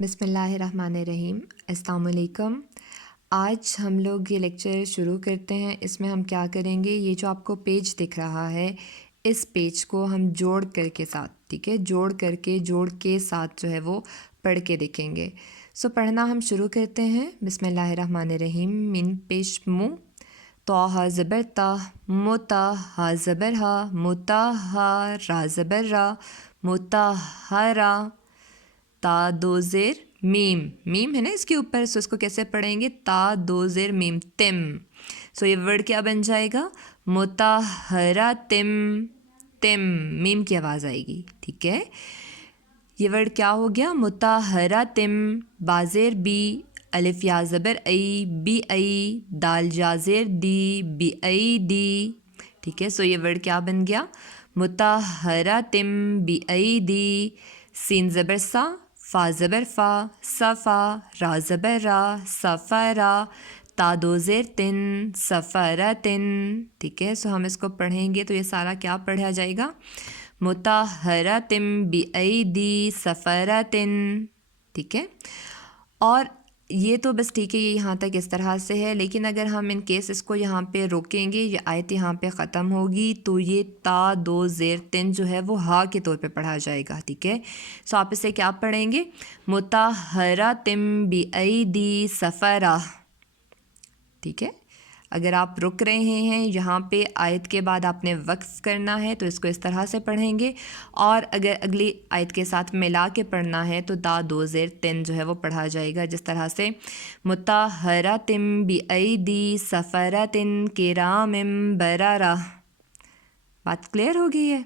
بسم اللہ الرحمن الرحیم۔ السلام علیکم۔ آج ہم لوگ یہ لیکچر شروع کرتے ہیں۔ اس میں ہم کیا کریں گے، یہ جو آپ کو پیج دکھ رہا ہے اس پیج کو ہم جوڑ کر کے ساتھ، ٹھیک ہے، جوڑ کے ساتھ جو ہے وہ پڑھ کے دیکھیں گے۔ پڑھنا ہم شروع کرتے ہیں۔ بسم اللہ الرحمن الرحیم۔ من پیش مو، تو ہا زبر تا، موتا ہا زبر ہا، موتا ہا، را زبر را، موتا ہا را، تا دو زیر میم، میم ہے نا اس کے اوپر، اس کو کیسے پڑھیں گے، تا دو زیر میم، تم۔ یہ ورڈ کیا بن جائے گا، مطہراتم، تم، میم کی آواز آئے گی، ٹھیک ہے۔ یہ ورڈ کیا ہو گیا، مطہراتم، بازیر بی، الف یا زبر ای، بی ای، دال جازیر دی، بی ای دی، ٹھیک ہے۔ یہ ورڈ کیا بن گیا، مطہراتم بی ای دی، سین زبر سا، فا زبر فا، صفا، را زبر را، صفرا، تا دو زیر تن، صفرتن، ٹھیک ہے۔ ہم اس کو پڑھیں گے تو یہ سارا کیا پڑھا جائے گا، مطہراتم بایدی صفرتن، ٹھیک ہے۔ اور یہ تو بس ٹھیک ہے، یہ یہاں تک اس طرح سے ہے، لیکن اگر ہم ان کیس اس کو یہاں پہ روکیں گے، یہ آیت یہاں پہ ختم ہوگی تو یہ تا دو زیر تن جو ہے وہ ہا کے طور پہ پڑھا جائے گا، ٹھیک ہے۔ آپ اسے کیا پڑھیں گے، مطہراتم بایدی صفرا، ٹھیک ہے۔ اگر آپ رک رہے ہیں یہاں پہ آیت کے بعد آپ نے وقف کرنا ہے تو اس کو اس طرح سے پڑھیں گے، اور اگر اگلی آیت کے ساتھ ملا کے پڑھنا ہے تو تا دو زیر تن جو ہے وہ پڑھا جائے گا، جس طرح سے مطہراتم بایدی صفرتن کرام بررہ۔ بات کلیئر ہو گئی ہے،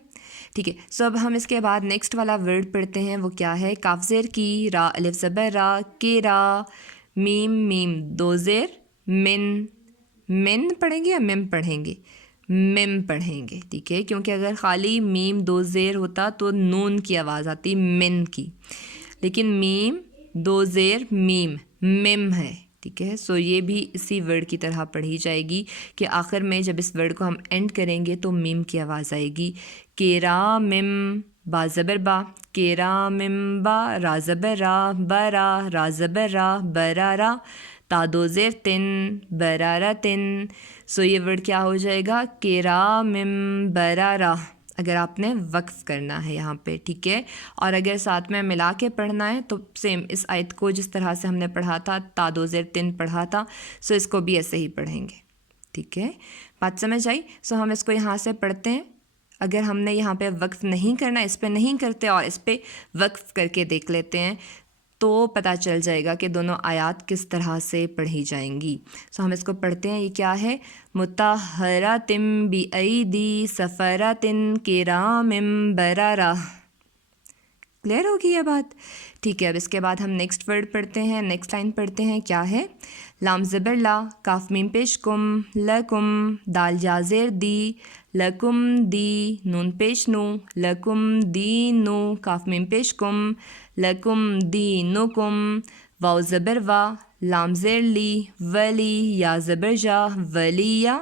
ٹھیک ہے۔ اب ہم اس کے بعد نیکسٹ والا ورڈ پڑھتے ہیں، وہ کیا ہے، کاف زیر کی، را الف زبر را، کے را، میم میم دو زیر من، من پڑھیں گے یا مم پڑھیں گے، مم پڑھیں گے، ٹھیک ہے، کیونکہ اگر خالی میم دو زیر ہوتا تو نون کی آواز آتی من کی، لیکن میم دو زیر میم، مم ہے، ٹھیک ہے۔ یہ بھی اسی ورڈ کی طرح پڑھی جائے گی کہ آخر میں جب اس ورڈ کو ہم اینڈ کریں گے تو میم کی آواز آئے گی، کرامم، با زبر با، کرامم با، را زبر را، برا، را زبر را، برارا، تا دو زیر تن، برارتن۔ یہ ورڈ کیا ہو جائے گا، کرامم برارا، اگر آپ نے وقف کرنا ہے یہاں پہ، ٹھیک ہے۔ اور اگر ساتھ میں ملا کے پڑھنا ہے تو سیم اس آیت کو جس طرح سے ہم نے پڑھا تھا، تا دو زیر تن پڑھا تھا، اس کو بھی ایسے ہی پڑھیں گے، ٹھیک ہے۔ بات سمجھ آئی؟ ہم اس کو یہاں سے پڑھتے ہیں، اگر ہم نے یہاں پہ وقف نہیں کرنا، اس پہ نہیں کرتے اور اس پہ وقف کر کے دیکھ لیتے ہیں تو پتہ چل جائے گا کہ دونوں آیات کس طرح سے پڑھی جائیں گی۔ ہم اس کو پڑھتے ہیں، یہ کیا ہے، مطہراتم بایدی صفرتن کرام بررہ۔ کلیئر ہوگی یہ بات، ٹھیک ہے۔ اب اس کے بعد ہم نیکسٹ ورڈ پڑھتے ہیں، نیکسٹ لائن پڑھتے ہیں، کیا ہے، لام زبر لا، کاف میم پیش کم، لکم، دال جازیر دی، لکم دی، نون پیش نو، لکم دینو، کاف میم پیش کم، لکم دینکم، واو زبر وا، لام زیر لی، ولی، یا زبر جا، ولیہ،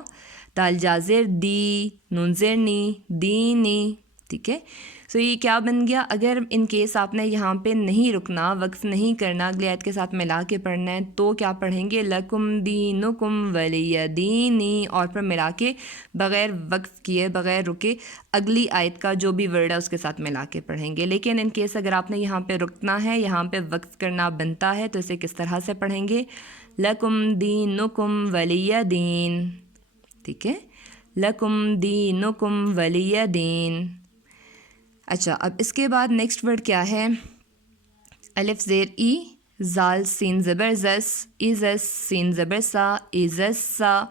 دال جازیر دی، نون زیر نی، دینی، ٹھیک ہے۔ یہ کیا بن گیا، اگر ان کیس آپ نے یہاں پہ نہیں رکنا، وقف نہیں کرنا، اگلی آیت کے ساتھ ملا کے پڑھنا ہے تو کیا پڑھیں گے، لکم دینکم ولی دینی، اور پھر ملا کے بغیر وقف کیے، بغیر رکے اگلی آیت کا جو بھی ورڈ ہے اس کے ساتھ ملا کے پڑھیں گے۔ لیکن ان کیس اگر آپ نے یہاں پہ رکنا ہے، یہاں پہ وقف کرنا بنتا ہے تو اسے کس طرح سے پڑھیں گے، لکم دینکم ولی دین، ٹھیک ہے، لکم دینکم ولی دین۔ اچھا، اب اس کے بعد نیکسٹ ورڈ کیا ہے، الف زیر ای، زال سین زبر زس، ایزس، سین زبر سا، ایزس سا،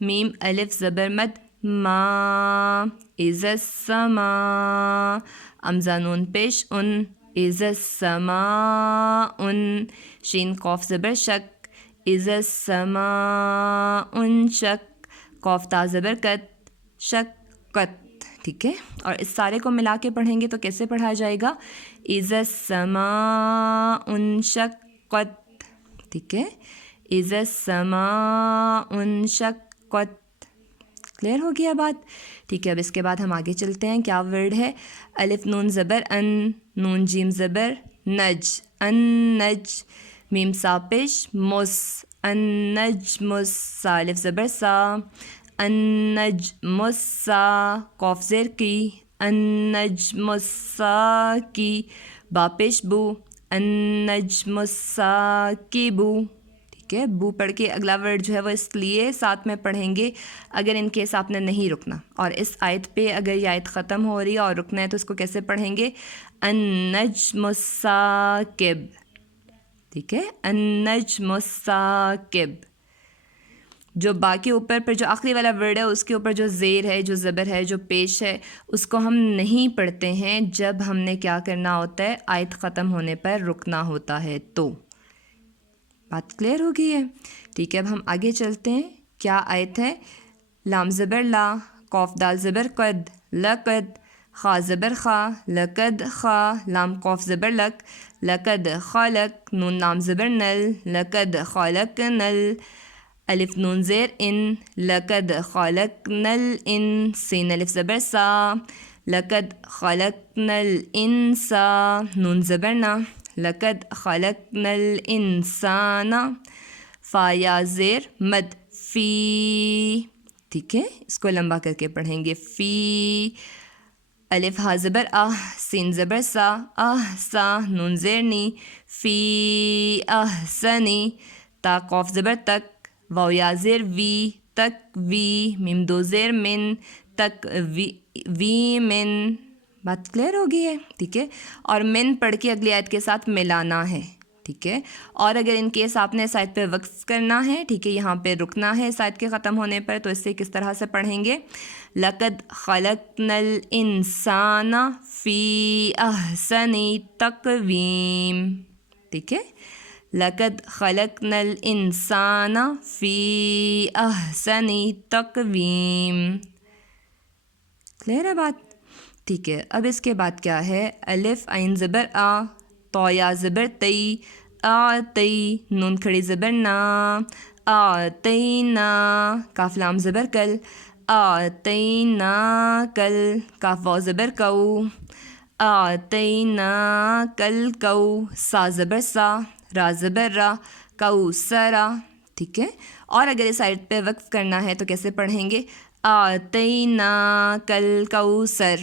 میم الف زبر مد، ما، ایزس سما، امزا نون پیش ان، ایزس سما ان، شین قوف زبر شک، ایزس سما ان شک، قوف تا زبر کت، شک قت، ٹھیک ہے۔ اور اس سارے کو ملا کے پڑھیں گے تو کیسے پڑھا جائے گا، اذا السماء انشقت، ٹھیک ہے، اذا السماء انشقت۔ کلیئر ہو گیا بات، ٹھیک ہے۔ اب اس کے بعد ہم آگے چلتے ہیں، کیا ورڈ ہے، الف نون زبر ان، نون جیم زبر نج، النج، میم سا پیش مس، النجم سا الف زبر سا، النجم السا قاف زیر کی، النجم الساکی با پیش بو، النجم الساکبو، ٹھیک ہے. بو پڑھ کے اگلا ورڈ جو ہے وہ اس لیے ساتھ میں پڑھیں گے اگر ان کیس آپ نے نہیں رکنا، اور اس آیت پہ اگر یہ آیت ختم ہو رہی ہے اور رکنا ہے تو اس کو کیسے پڑھیں گے؟ النجم الساکب، ٹھیک ہے، النجم الساکب. جو باقی اوپر پر جو آخری والا ورڈ ہے اس کے اوپر جو زیر ہے، جو زبر ہے، جو پیش ہے، اس کو ہم نہیں پڑھتے ہیں جب ہم نے کیا کرنا ہوتا ہے؟ آیت ختم ہونے پر رکنا ہوتا ہے. تو بات کلیئر ہو گئی ہے؟ ٹھیک ہے. اب ہم آگے چلتے ہیں. کیا آیت ہے؟ لام زبر لا، قاف دال زبر قد، لقد، خا زبر خا، لقد خا، لام قاف زبر لک، لقد خالق، نون لام زبر نل، لقد خالق نل، الف نون زیر ان، لقد خلقنا الانسان الف زبر سا، لقد خلقنا الانسان نون زبر نا، لقد خلقنا الانسان، فا یا زیر مد، فی، ٹھیک ہے، اس کو لمبا کر کے پڑھیں گے. فی، الف ہا زبر سین زبر سا، سا نون زیر نی، فی احسنی، تا قاف زبر تک، واو یا زیر وی، تک وی، میم دو زیر من، تک وی من. بات کلیئر ہو گئی ہے؟ ٹھیک ہے. اور من پڑھ کے اگلی آیت کے ساتھ ملانا ہے، ٹھیک ہے. اور اگر ان کیس آپ نے اس آیت پہ وقف کرنا ہے، ٹھیک ہے، یہاں پہ رکنا ہے اس آیت کے ختم ہونے پر، تو اس سے کس طرح سے پڑھیں گے؟ لقد خلقنا الانسان فی احسن تقویم، ٹھیک ہے. لقد خلقنا الانسان فی احسن تقویم. کلیئر ہے بات؟ ٹھیک ہے. اب اس کے بعد کیا ہے؟ الف عین زبر آ، تو یا زبر تی، آتی، نون کھڑی زبر نا، آتینا، کاف لام زبر کل، آتینا کل، کاف واو زبر کو، آتینا کل کو، سا زبر سا، را زبر را، کوثرا، ٹھیک ہے. اور اگر اس سائڈ پہ وقف کرنا ہے تو کیسے پڑھیں گے؟ آتینا کل کوثر،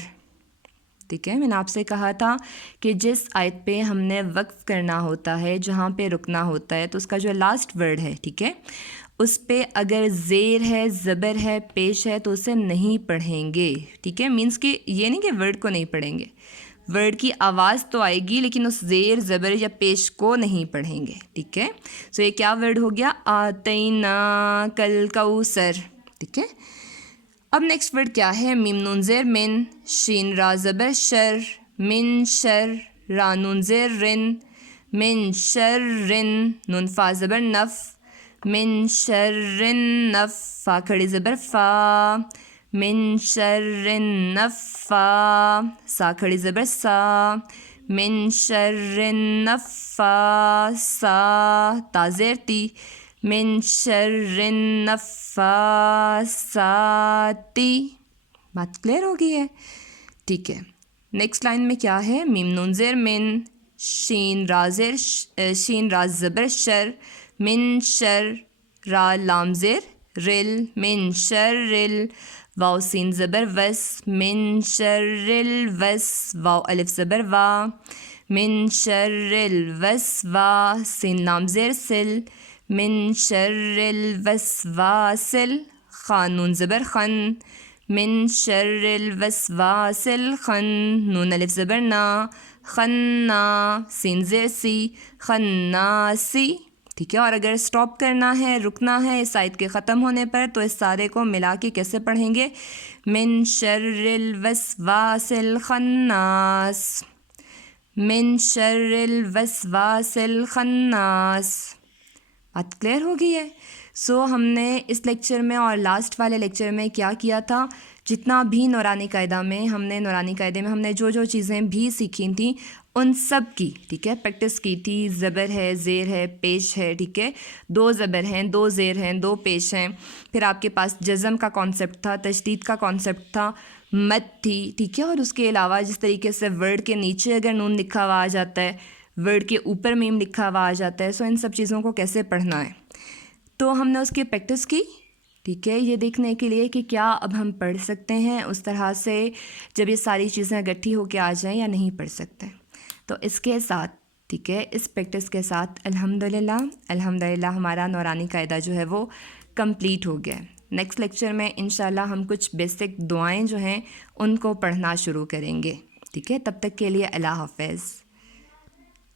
ٹھیک ہے. میں نے آپ سے کہا تھا کہ جس آیت پہ ہم نے وقف کرنا ہوتا ہے، جہاں پہ رکنا ہوتا ہے، تو اس کا جو لاسٹ ورڈ ہے، ٹھیک ہے، اس پہ اگر زیر ہے، زبر ہے، پیش ہے تو اسے نہیں پڑھیں گے، ٹھیک ہے. مینس کہ یہ نہیں کہ ورڈ کو نہیں پڑھیں گے، ورڈ کی آواز تو آئے گی لیکن اس زیر، زبر یا پیش کو نہیں پڑھیں گے، ٹھیک ہے. سو یہ کیا ورڈ ہو گیا؟ آتینا کل کوثر، ٹھیک ہے. اب نیکسٹ ورڈ کیا ہے؟ میم نون زیر من، شین را زبر شر، من شر، را نون زیر رن، من شر رن، نون فا زبر نف، من شر نف، فا کھڑی زبر فا، من شر نفا، سا کھڑی زبر سا، من شر نفا سا، تا زیر تی، من شر نفاساتی. بات کلیئر ہو گئی ہے؟ ٹھیک ہے. نیکسٹ لائن میں کیا ہے؟ میم نون زیر من، شین را زیر شین را زبر شر، من شر، را لام زیر رل، من شر رل، واو سین زبر وس، من شر الوس، واو الف زبر وا، من شر الوسوا، سین لام زیر سل، من شر الوسواس، خانون زبر خن، من شر الوسواس الخن، نون الف زبر نا، خنا، سین زیر سی، خناسی، ٹھیک ہے. اور اگر سٹاپ کرنا ہے، رکنا ہے اس آیت کے ختم ہونے پر، تو اس سارے کو ملا کے کیسے پڑھیں گے؟ من شر الوسواس الخناس، من شر الوسواس الخناس. بات کلیئر ہو گئی ہے؟ سو ہم نے اس لیکچر میں اور لاسٹ والے لیکچر میں کیا کیا تھا؟ جتنا بھی نورانی قاعدہ میں نورانی قاعدے میں ہم نے جو چیزیں بھی سیکھی تھیں ان سب کی، ٹھیک ہے، پریکٹس کی تھی. زبر ہے، زیر ہے، پیش ہے، ٹھیک ہے، 2 زبر ہیں، 2 زیر ہیں، 2 پیش ہیں. پھر آپ کے پاس جزم کا کانسیپٹ تھا، تشدید کا کانسیپٹ تھا، مد تھی، ٹھیک ہے. اور اس کے علاوہ جس طریقے سے ورڈ کے نیچے اگر نون لکھا ہوا آ جاتا ہے، ورڈ کے اوپر میم لکھا ہوا آ جاتا ہے. سو ان سب چیزوں کو کیسے پڑھنا ہے تو ہم نے اس کی پریکٹس کی. ٹھیک ہے, یہ دیکھنے کے لیے کہ کیا اب ہم پڑھ سکتے ہیں اس طرح سے جب یہ ساری چیزیں اکٹھی ہو کے آ جائیں یا نہیں پڑھ سکتے. تو اس کے ساتھ ٹھیک ہے, اس پریکٹس کے ساتھ الحمدللہ ہمارا نورانی قاعدہ جو ہے وہ کمپلیٹ ہو گیا ہے. نیکسٹ لیکچر میں انشاءاللہ ہم کچھ بیسک دعائیں جو ہیں ان کو پڑھنا شروع کریں گے. ٹھیک ہے, تب تک کے لیے اللہ حافظ.